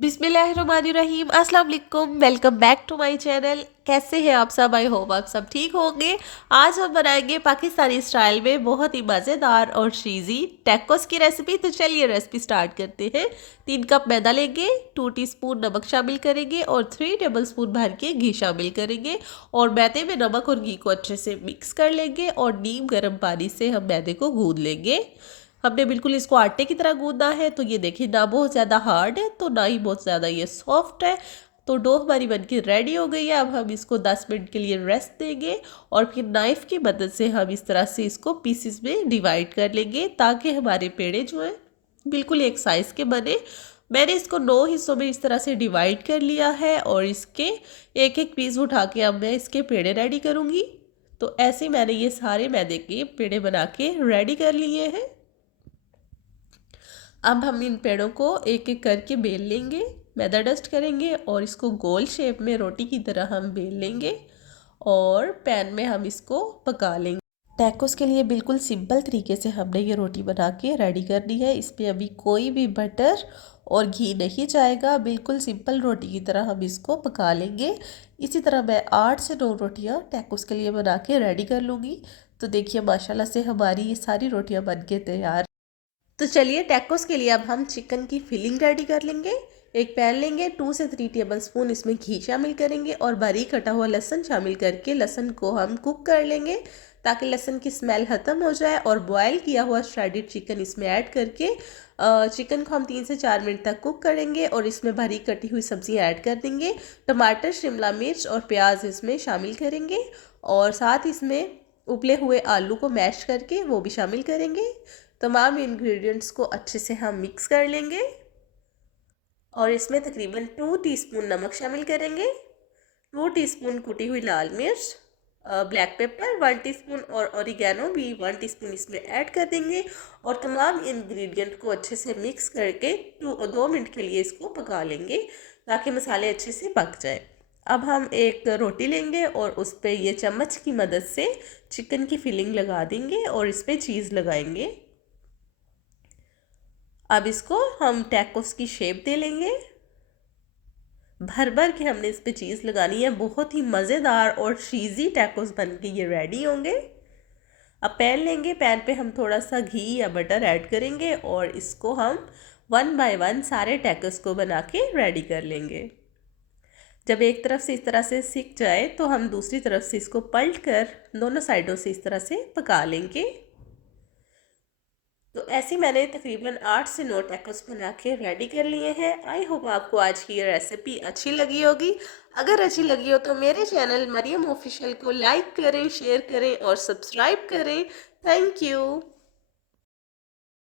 बिस्मिल्लाहिर्रहमानिर्रहीम अस्सलाम वालेकुम। Welcome back to my channel. कैसे हैं आप सब? आई होप आप सब ठीक होंगे। आज हम बनाएंगे पाकिस्तानी स्टाइल में बहुत ही मज़ेदार और चीज़ी टैकोस की रेसिपी। तो चलिए रेसिपी स्टार्ट करते हैं। 3 कप मैदा लेंगे, 2 टीस्पून नमक शामिल करेंगे और 3 टेबलस्पून भर के घी शामिल करेंगे और मैदे में नमक और घी को अच्छे से मिक्स कर लेंगे और नीम गर्म पानी से हम मैदे को गूंद लेंगे। हमने बिल्कुल इसको आटे की तरह गूंदना है। तो ये देखिए, ना बहुत ज़्यादा हार्ड है तो ना ही बहुत ज़्यादा ये सॉफ्ट है। तो डो हमारी बनके रेडी हो गई है। अब हम इसको 10 मिनट के लिए रेस्ट देंगे और फिर नाइफ़ की मदद से हम इस तरह से इसको पीसेस में डिवाइड कर लेंगे ताकि हमारे पेड़े जो हैं बिल्कुल एक साइज़ के बने। मैंने इसको 9 हिस्सों में इस तरह से डिवाइड कर लिया है और इसके एक एक पीस उठा के अब मैं इसके पेड़े रेडी करूँगी। तो ऐसे ही मैंने ये सारे मैदे के पेड़े बना के रेडी कर लिए हैं। अब हम इन पेड़ों को एक एक करके बेल लेंगे, मैदा डस्ट करेंगे और इसको गोल शेप में रोटी की तरह हम बेल लेंगे और पैन में हम इसको पका लेंगे। टैकोस के लिए बिल्कुल सिंपल तरीके से हमने ये रोटी बना के रेडी करनी है। इसमें अभी कोई भी बटर और घी नहीं जाएगा। बिल्कुल सिंपल रोटी की तरह हम इसको पका लेंगे। इसी तरह मैं 8 से 9 रोटियां टैकोस के लिए बना के रेडी कर लूँगी। तो देखिए माशाल्लाह से हमारी ये सारी रोटियां बन के तैयार। तो चलिए टैकोस के लिए अब हम चिकन की फिलिंग रेडी कर लेंगे। एक पैन लेंगे, 2 से 3 टेबलस्पून इसमें घी शामिल करेंगे और बारीक कटा हुआ लहसुन शामिल करके लहसुन को हम कुक कर लेंगे ताकि लहसुन की स्मेल ख़त्म हो जाए। और बॉयल किया हुआ श्रेडेड चिकन इसमें ऐड करके चिकन को हम 3 से 4 मिनट तक कुक करेंगे और इसमें बारीक कटी हुई सब्जियां ऐड कर देंगे। टमाटर, शिमला मिर्च और प्याज इसमें शामिल करेंगे और साथ इसमें उबले हुए आलू को मैश करके वो भी शामिल करेंगे। तमाम इंग्रेडिएंट्स को अच्छे से हम मिक्स कर लेंगे और इसमें तकरीबन 2 टीस्पून नमक शामिल करेंगे, 2 टीस्पून कुटी हुई लाल मिर्च, ब्लैक पेपर 1 टीस्पून और ओरिगेनो भी 1 टीस्पून इसमें ऐड कर देंगे और तमाम इंग्रेडिएंट को अच्छे से मिक्स करके 2 मिनट के लिए इसको पका लेंगे ताकि मसाले अच्छे से पक जाए। अब हम एक रोटी लेंगे और उस पर ये चम्मच की मदद से चिकन की फिलिंग लगा देंगे और इस पर चीज़ लगाएंगे। अब इसको हम टैकोस की शेप दे लेंगे। भर भर के हमने इस पे चीज़ लगानी है। बहुत ही मज़ेदार और चीज़ी टैकोस बन के ये रेडी होंगे। अब पैन लेंगे, पैन पे हम थोड़ा सा घी या बटर ऐड करेंगे और इसको हम 1 बाय 1 सारे टैकोस को बना के रेडी कर लेंगे। जब एक तरफ से इस तरह से सिक जाए तो हम दूसरी तरफ से इसको पलट कर दोनों साइडों से इस तरह से पका लेंगे। तो ऐसे मैंने तकरीबन 8 से 9 टैकोस बना के रेडी कर लिए हैं। आई होप आपको आज की ये रेसिपी अच्छी लगी होगी। अगर अच्छी लगी हो तो मेरे चैनल मरियम ऑफिशियल को लाइक करें, शेयर करें और सब्सक्राइब करें। Thank you.